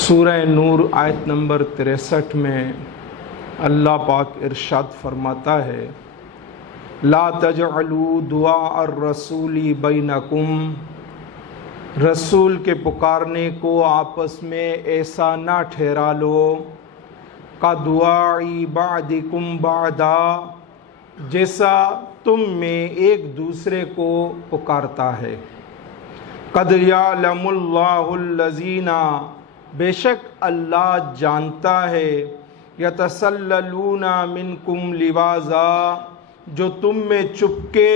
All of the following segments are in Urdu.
سورہ نور آیت نمبر 63 میں اللہ پاک ارشاد فرماتا ہے، لا تجعلوا دعاء الرسول بینکم، رسول کے پکارنے کو آپس میں ایسا نہ ٹھہرا لو کا دعائی بعدکم بعدا، جیسا تم میں ایک دوسرے کو پکارتا ہے۔ قد یعلم اللہ الذین، بے شک اللہ جانتا ہے، یتسللون منکم لواذا، جو تم میں چپکے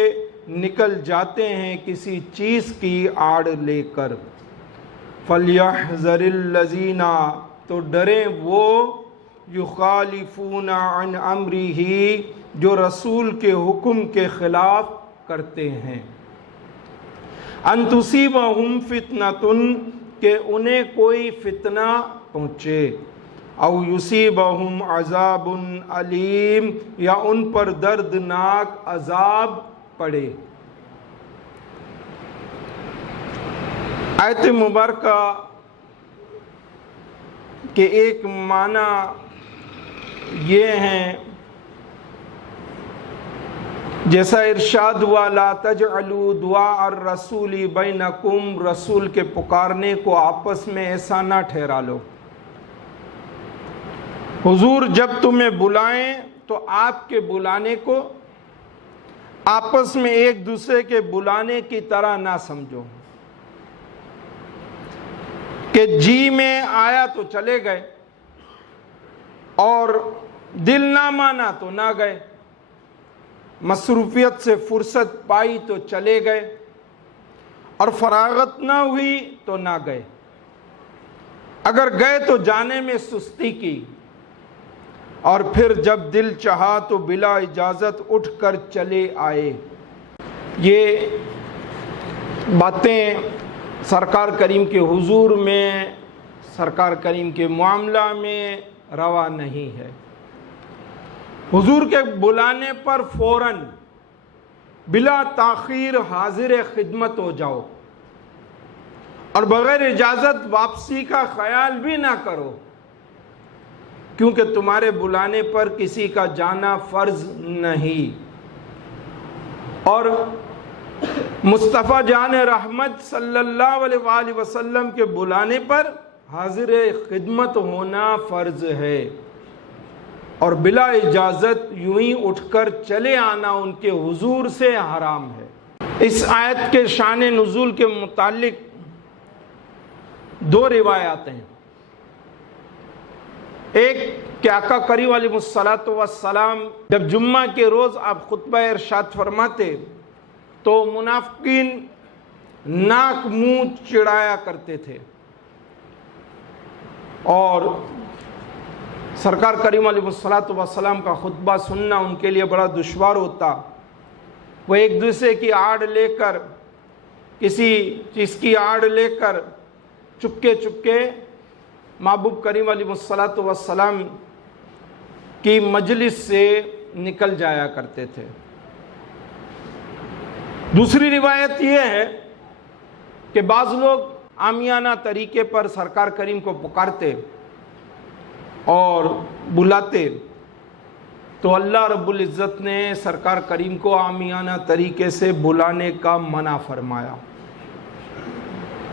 نکل جاتے ہیں کسی چیز کی آڑ لے کر۔ فَلْيَحْذَرِ الَّذِينَ، تو ڈریں وہ، یخالفون عن امرہ، جو رسول کے حکم کے خلاف کرتے ہیں، ان تصیبہم فتنۃ، کہ انہیں کوئی فتنہ پہنچے، او یصیبہم عذاب علیم، یا ان پر دردناک عذاب پڑے۔ آیت مبارکہ کے ایک معنی یہ ہیں، جیسا ارشاد ہوا لا تجعلوا دعاء الرسول بینکم، رسول کے پکارنے کو آپس میں ایسا نہ ٹھہرا لو۔ حضور جب تمہیں بلائیں تو آپ کے بلانے کو آپس میں ایک دوسرے کے بلانے کی طرح نہ سمجھو کہ جی میں آیا تو چلے گئے اور دل نہ مانا تو نہ گئے، مصروفیت سے فرصت پائی تو چلے گئے اور فراغت نہ ہوئی تو نہ گئے، اگر گئے تو جانے میں سستی کی، اور پھر جب دل چاہا تو بلا اجازت اٹھ کر چلے آئے۔ یہ باتیں سرکار کریم کے حضور میں، سرکار کریم کے معاملہ میں روا نہیں ہے۔ حضور کے بلانے پر فوراً بلا تاخیر حاضر خدمت ہو جاؤ، اور بغیر اجازت واپسی کا خیال بھی نہ کرو، کیونکہ تمہارے بلانے پر کسی کا جانا فرض نہیں۔ اور مصطفیٰ جان رحمت صلی اللہ علیہ وآلہ وسلم کے بلانے پر حاضر خدمت ہونا فرض ہے، اور بلا اجازت یوں ہی اٹھ کر چلے آنا ان کے حضور سے حرام ہے۔ اس آیت کے شان نزول کے متعلق دو روایات ہیں۔ ایک کہ آقا کریم علیہ الصلوۃ والسلام جب جمعہ کے روز آپ خطبہ ارشاد فرماتے تو منافقین ناک منہ چڑھایا کرتے تھے، اور سرکار کریم علیہ الصلوۃ والسلام کا خطبہ سننا ان کے لیے بڑا دشوار ہوتا۔ وہ ایک دوسرے کی آڑ لے کر، کسی چیز کی آڑ لے کر چپکے چپکے محبوب کریم علیہ الصلوۃ والسلام کی مجلس سے نکل جایا کرتے تھے۔ دوسری روایت یہ ہے کہ بعض لوگ عامیانہ طریقے پر سرکار کریم کو پکارتے اور بلاتے، تو اللہ رب العزت نے سرکار کریم کو عامیانہ طریقے سے بلانے کا منع فرمایا۔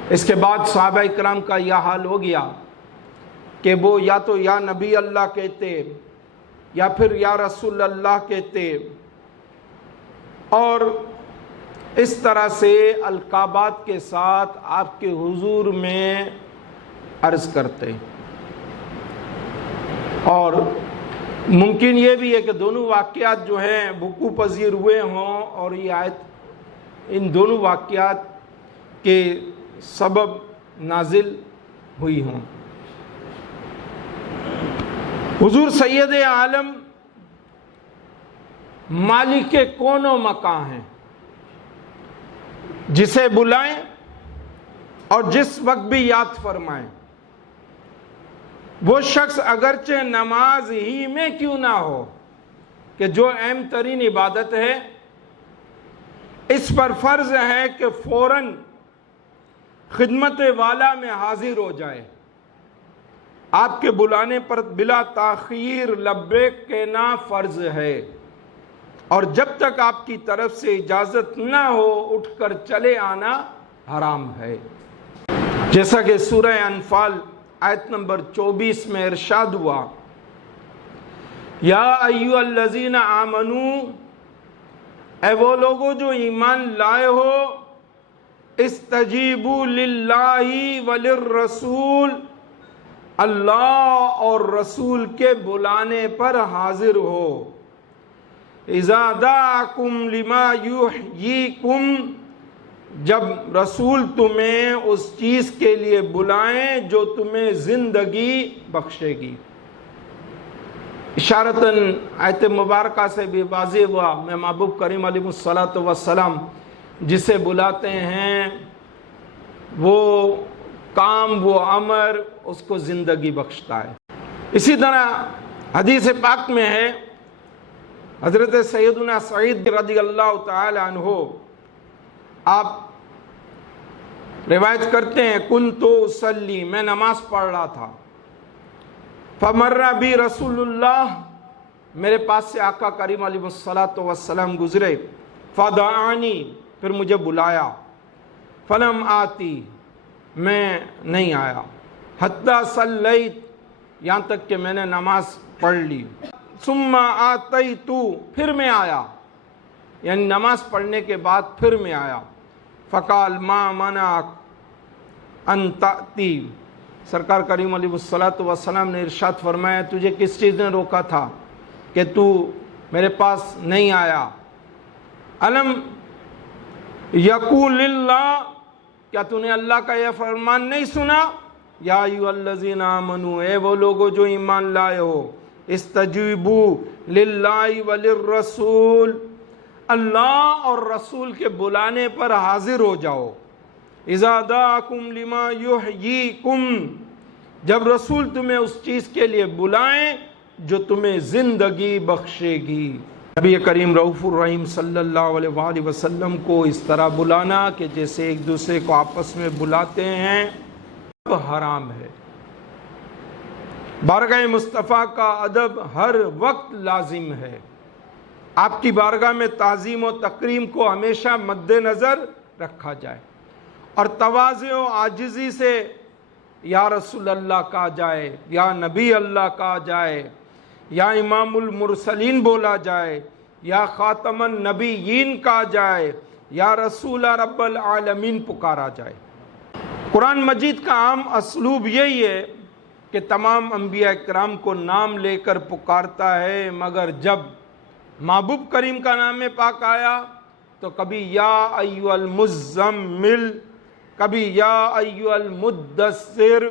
اس کے بعد صحابہ کرام کا یہ حال ہو گیا کہ وہ یا تو یا نبی اللہ کہتے یا پھر یا رسول اللہ کہتے، اور اس طرح سے القابات کے ساتھ آپ کے حضور میں عرض کرتے، اور ممکن یہ بھی ہے کہ دونوں واقعات جو ہیں وقوع پذیر ہوئے ہوں، اور یہ آیت ان دونوں واقعات کے سبب نازل ہوئی ہوں۔ حضور سید عالم مالک کون و مکان ہیں، جسے بلائیں اور جس وقت بھی یاد فرمائیں، وہ شخص اگرچہ نماز ہی میں کیوں نہ ہو، کہ جو اہم ترین عبادت ہے، اس پر فرض ہے کہ فوراً خدمت والا میں حاضر ہو جائے، آپ کے بلانے پر بلا تاخیر لبیک کہنا فرض ہے، اور جب تک آپ کی طرف سے اجازت نہ ہو اٹھ کر چلے آنا حرام ہے۔ جیسا کہ سورہ انفال آیت نمبر 24 میں ارشاد ہوا، یا ایھا الذین آمنو، اے وہ لوگوں جو ایمان لائے ہو، استجیبوا للہ وللرسول، اللہ اور رسول کے بلانے پر حاضر ہو، اذا دعاکم لما یحییکم، جب رسول تمہیں اس چیز کے لیے بلائیں جو تمہیں زندگی بخشے گی۔ اشارتاً آیت مبارکہ سے بھی واضح ہوا، میں محبوب کریم علیہ الصلوۃ والسلام جسے بلاتے ہیں وہ کام، وہ امر اس کو زندگی بخشتا ہے۔ اسی طرح حدیث پاک میں ہے، حضرت سیدنا سعید رضی اللہ تعالی عنہ آپ روایت کرتے ہیں، کنت اصلی، میں نماز پڑھ رہا تھا، فمر بی رسول اللہ، میرے پاس سے آقا کریم علیہ الصلوۃ والسلام گزرے، فدعانی، پھر مجھے بلایا، فلم آتی، میں نہیں آیا، حتی صلیت، یہاں تک کہ میں نے نماز پڑھ لی، ثم آتیت، پھر میں آیا، یعنی نماز پڑھنے کے بعد پھر میں آیا، فقال ما منعک ان تأتی، سرکار کریم علیہ الصلوۃ والسلام نے ارشاد فرمایا، تجھے کس چیز نے روکا تھا کہ تو میرے پاس نہیں آیا؟ الم یقول للہ، کیا تو نے اللہ کا یہ فرمان نہیں سنا؟ یا ایھا الذین آمنو، اے وہ لوگوں جو ایمان لائے ہو، استجیبوا للہ وللرسول، اللہ اور رسول کے بلانے پر حاضر ہو جاؤ، اذا دعاکم لما یحییکم، جب رسول تمہیں اس چیز کے لیے بلائیں جو تمہیں زندگی بخشے گی۔ نبی کریم رؤوف الرحیم صلی اللہ علیہ وآلہ وسلم کو اس طرح بلانا کہ جیسے ایک دوسرے کو آپس میں بلاتے ہیں، اب حرام ہے۔ بارگاہ مصطفیٰ کا ادب ہر وقت لازم ہے، آپ کی بارگاہ میں تعظیم و تکریم کو ہمیشہ مد نظر رکھا جائے، اور تواضع و عاجزی سے یا رسول اللہ کہا جائے، یا نبی اللہ کہا جائے، یا امام المرسلین بولا جائے، یا خاتم النبیین کہا جائے، یا رسول رب العالمین پکارا جائے۔ قرآن مجید کا عام اسلوب یہی ہے کہ تمام انبیاء کرام کو نام لے کر پکارتا ہے، مگر جب محبوب کریم کا نام پاک آیا تو کبھی یا ایھا المزمل، کبھی یا ایھا المدثر،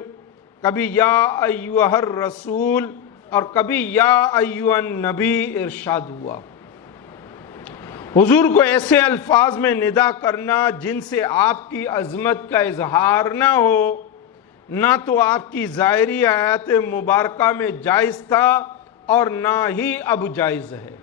کبھی یا ایھا الرسول، اور کبھی یا ایھا النبی ارشاد ہوا۔ حضور کو ایسے الفاظ میں ندا کرنا جن سے آپ کی عظمت کا اظہار نہ ہو، نہ تو آپ کی ظاہری حیات مبارکہ میں جائز تھا اور نہ ہی اب جائز ہے۔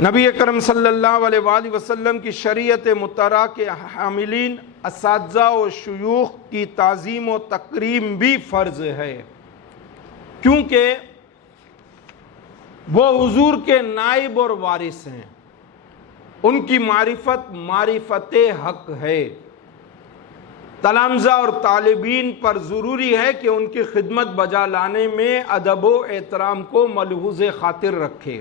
نبی اکرم صلی اللہ علیہ وآلہ وسلم کی شریعت مطہرہ کے حاملین اساتذہ و شیوخ کی تعظیم و تکریم بھی فرض ہے، کیونکہ وہ حضور کے نائب اور وارث ہیں، ان کی معرفت حق ہے۔ تلامذہ اور طالبین پر ضروری ہے کہ ان کی خدمت بجا لانے میں ادب و احترام کو ملحوظ خاطر رکھے،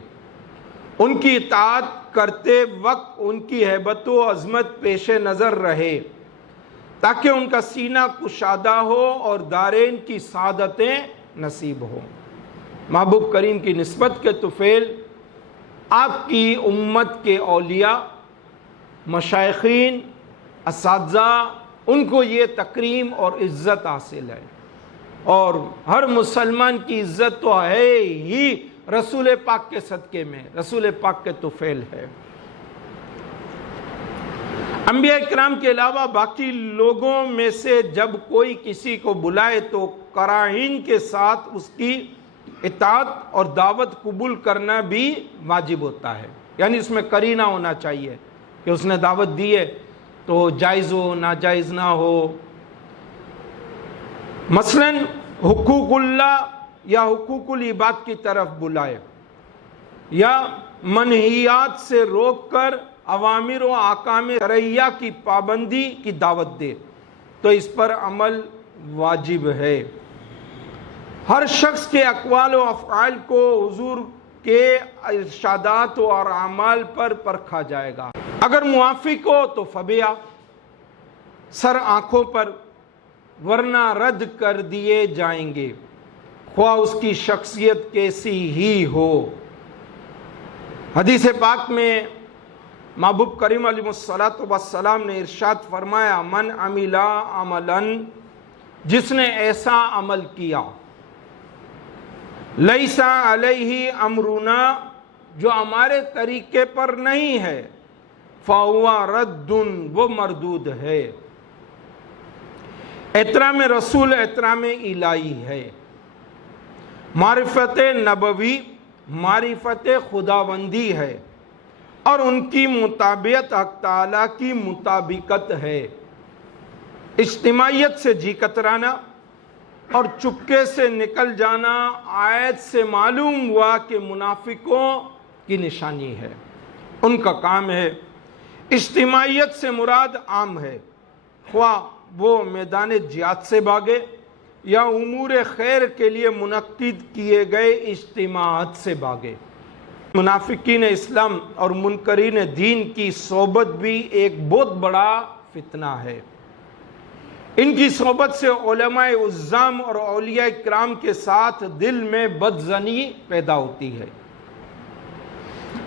ان کی اطاعت کرتے وقت ان کی ہیبت و عظمت پیش نظر رہے، تاکہ ان کا سینہ کشادہ ہو اور دارین کی سعادتیں نصیب ہوں۔ محبوب کریم کی نسبت کے طفیل آپ کی امت کے اولیاء، مشائخین، اساتذہ، ان کو یہ تکریم اور عزت حاصل ہے، اور ہر مسلمان کی عزت تو ہے ہی رسول پاک کے صدقے میں، رسول پاک کے طفیل ہے۔ انبیاء اکرام کے علاوہ باقی لوگوں میں سے جب کوئی کسی کو بلائے تو قرائن کے ساتھ اس کی اطاعت اور دعوت قبول کرنا بھی واجب ہوتا ہے، یعنی اس میں قرینہ ہونا چاہیے کہ اس نے دعوت دی ہے تو جائز ہو، ناجائز نہ ہو۔ مثلاً حقوق اللہ یا حقوق العباد کی طرف بلائے یا منہیات سے روک کر اوامر و احکام شرعیہ کی پابندی کی دعوت دے تو اس پر عمل واجب ہے۔ ہر شخص کے اقوال و افعال کو حضور کے ارشادات اور اعمال پر پرکھا جائے گا، اگر موافق ہو تو فبیا، سر آنکھوں پر، ورنہ رد کر دیے جائیں گے، خواہ اس کی شخصیت کیسی ہی ہو۔ حدیث پاک میں محبوب کریم علیہ الصلوۃ والسلام نے ارشاد فرمایا، من عمل عملا، جس نے ایسا عمل کیا، لیس علیہ امرنا، جو ہمارے طریقے پر نہیں ہے، فہو رد، وہ مردود ہے۔ احترام رسول احترام الہی ہے، معرفت نبوی معرفت خداوندی ہے، اور ان کی مطابقت حق تعالیٰ کی مطابقت ہے۔ اجتماعیت سے جی کترانا اور چپکے سے نکل جانا آیت سے معلوم ہوا کہ منافقوں کی نشانی ہے، ان کا کام ہے۔ اجتماعیت سے مراد عام ہے، خواہ وہ میدان جہاد سے بھاگے یا امور خیر کے لیے منعقد کیے گئے اجتماعات سے بھاگے۔ منافقین اسلام اور منکرین دین کی صحبت بھی ایک بہت بڑا فتنہ ہے۔ ان کی صحبت سے علماء عظام اور اولیاء کرام کے ساتھ دل میں بدظنی پیدا ہوتی ہے۔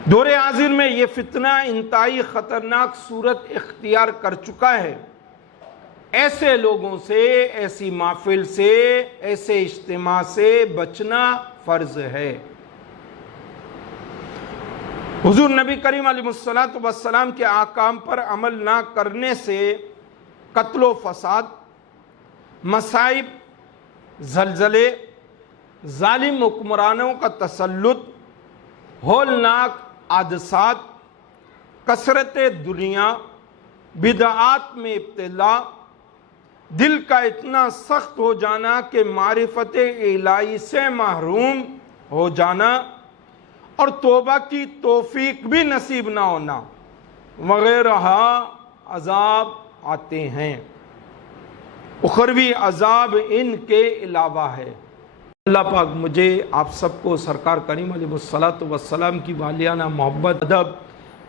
دور حاضر میں یہ فتنہ انتہائی خطرناک صورت اختیار کر چکا ہے۔ ایسے لوگوں سے، ایسی محفل سے، ایسے اجتماع سے بچنا فرض ہے۔ حضور نبی کریم علیہ الصلوۃ والسلام کے احکام پر عمل نہ کرنے سے قتل و فساد، مصائب، زلزلے، ظالم حکمرانوں کا تسلط، ہولناک حادثات، کثرت دنیا، بدعات میں ابتلا، دل کا اتنا سخت ہو جانا کہ معرفت الہی سے محروم ہو جانا اور توبہ کی توفیق بھی نصیب نہ ہونا وغیرہ عذاب آتے ہیں۔ اخروی عذاب ان کے علاوہ ہے۔ اللہ پاک مجھے آپ سب کو سرکار کریم علیہ الصلوۃ والسلام کی والیانہ محبت، ادب،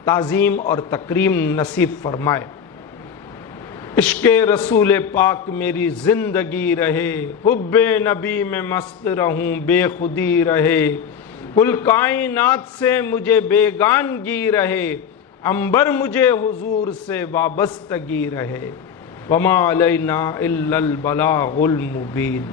تعظیم اور تکریم نصیب فرمائے۔ عشق رسول پاک میری زندگی رہے، حب نبی میں مست رہوں، بے خودی رہے، کل کائنات سے مجھے بیگانگی رہے، عنبر مجھے حضور سے وابستگی رہے، وما علینا الا البلاغ المبین۔